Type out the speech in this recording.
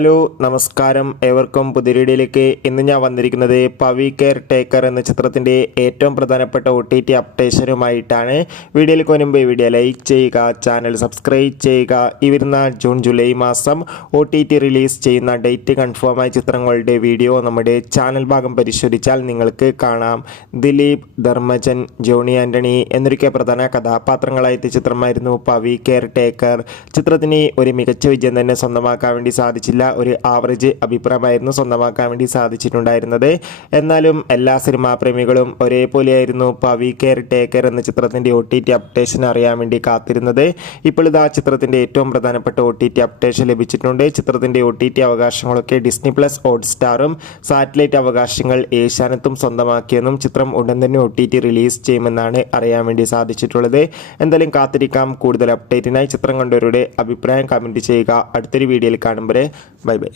Hello നമസ്കാരം, ഏവർക്കും പുതിയ വീഡിയോയിലേക്ക്. ഇന്ന് ഞാൻ വന്നിരിക്കുന്നത് പവി കെയർ ടേക്കർ എന്ന ചിത്രത്തിൻ്റെ ഏറ്റവും പ്രധാനപ്പെട്ട OTT അപ്ഡേഷനുമായിട്ടാണ്. വീഡിയോയിലേക്ക് മുൻപ് വീഡിയോ ലൈക്ക് ചെയ്യുക, ചാനൽ സബ്സ്ക്രൈബ് ചെയ്യുക. ഈ വരുന്ന ജൂൺ ജൂലൈ മാസം OTT റിലീസ് ചെയ്യുന്ന ഡേറ്റ് കൺഫേമായ ചിത്രങ്ങളുടെ വീഡിയോ നമ്മുടെ ചാനൽ ഭാഗം പരിശോധിച്ചാൽ നിങ്ങൾക്ക് കാണാം. ദിലീപ്, ധർമ്മജൻ, ജോണി ആൻ്റണി എന്നൊക്കെ പ്രധാന കഥാപാത്രങ്ങളായ ചിത്രമായിരുന്നു പവി കെയർ ടേക്കർ. ചിത്രത്തിന് ഒരു മികച്ച വിജയം തന്നെ സ്വന്തമാക്കാൻ വേണ്ടി സാധിച്ചില്ല. ഒരു ആവറേജ് അഭിപ്രായമായിരുന്നു സ്വന്തമാക്കാൻ വേണ്ടി സാധിച്ചിട്ടുണ്ടായിരുന്നത്. എന്നാലും എല്ലാ സിനിമാ പ്രേമികളും ഒരേപോലെയായിരുന്നു പവി കെയർ ടേക്കർ എന്ന ചിത്രത്തിൻ്റെ OTT അപ്ഡേഷൻ അറിയാൻ വേണ്ടി കാത്തിരുന്നത്. ഇപ്പോൾ ഇതാ ചിത്രത്തിൻ്റെ ഏറ്റവും പ്രധാനപ്പെട്ട OTT അപ്ഡേഷൻ ലഭിച്ചിട്ടുണ്ട്. ചിത്രത്തിൻ്റെ OTT അവകാശങ്ങളൊക്കെ ഡിസ്നി പ്ലസ് ഹോട്ട്സ്റ്റാറും സാറ്റലൈറ്റ് അവകാശങ്ങൾ ഏഷ്യാനെറ്റും സ്വന്തമാക്കിയെന്നും ചിത്രം ഉടൻ തന്നെ OTT റിലീസ് ചെയ്യുമെന്നാണ് അറിയാൻ വേണ്ടി സാധിച്ചിട്ടുള്ളത്. എന്തായാലും കാത്തിരിക്കാം. കൂടുതൽ അപ്ഡേറ്റിനായി ചിത്രം കണ്ടവരുടെ അഭിപ്രായം കമൻറ്റ് ചെയ്യുക. അടുത്തൊരു വീഡിയോയിൽ കാണുമ്പോൾ ബൈ ബൈ.